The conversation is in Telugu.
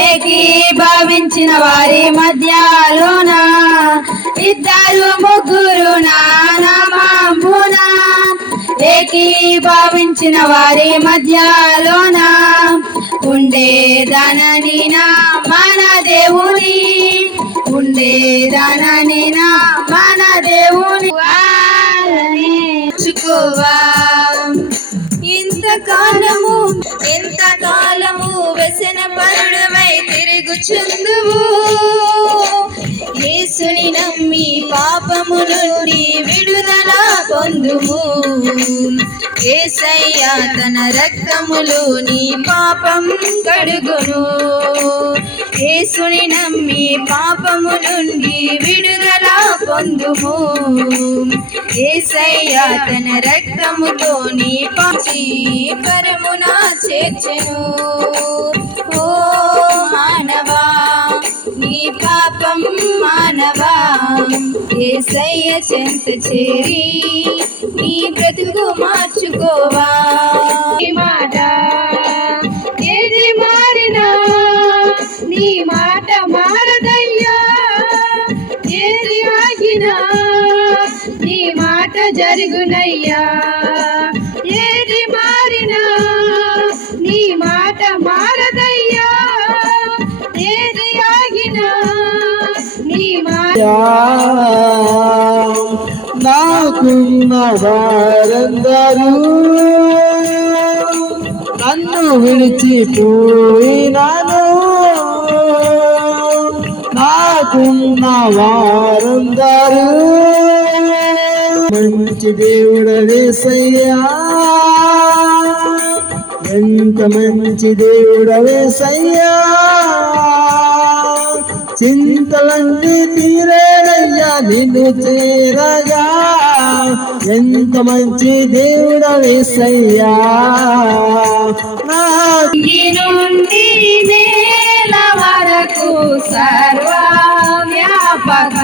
ఏకీభవించిన వారి మధ్యలోన ఇద్దరు ముగ్గురు నామమున ఏకీభవించిన వారి మధ్యలోన ఉండేదనని మన దేవుని ఉండేదనని మన దేవుని చుకోవా ఎంతకాలము వ్యసన పరుడమై తిరుగుచుందువు యేసుని నమ్మి పాపము నుండి విడుదల పొందుము యేసయ్య తన రక్తములో నీ పాపం కడుగును యేసుని నమ్మి పాపము నుండి విడుదల పొందుము యేసయ్య తన రక్తముతో నీ పాచి పరమున చేర్చెను ఓ మానవా నీ పాపం మానవా యేసయ్య చెంత చేరి నీ బ్రతుకు మార్చుకోవా మాట ఏది మారినా నీ మాట మారదయ్యా ఏది ఆగినా నీ మాట జరుగునయ్యా ఏది మారినా నీ మాట మారదయ్యా ఏది ఆగినా నీ మాట నాకున్న వారందరూ నన్ను విడిచిపోయినాను నాకున్న వారందరూ మంచి దేవుడు యేసయ్యా ఎంత మంచి దేవుడు యేసయ్యా చింతలన్నీ తీరేనయ్యా నిన్ను చేరగా ఎంత మంచి దేవుడు యేసయ్యా నా నుండి నేల వరకు సర్వ వ్యాపక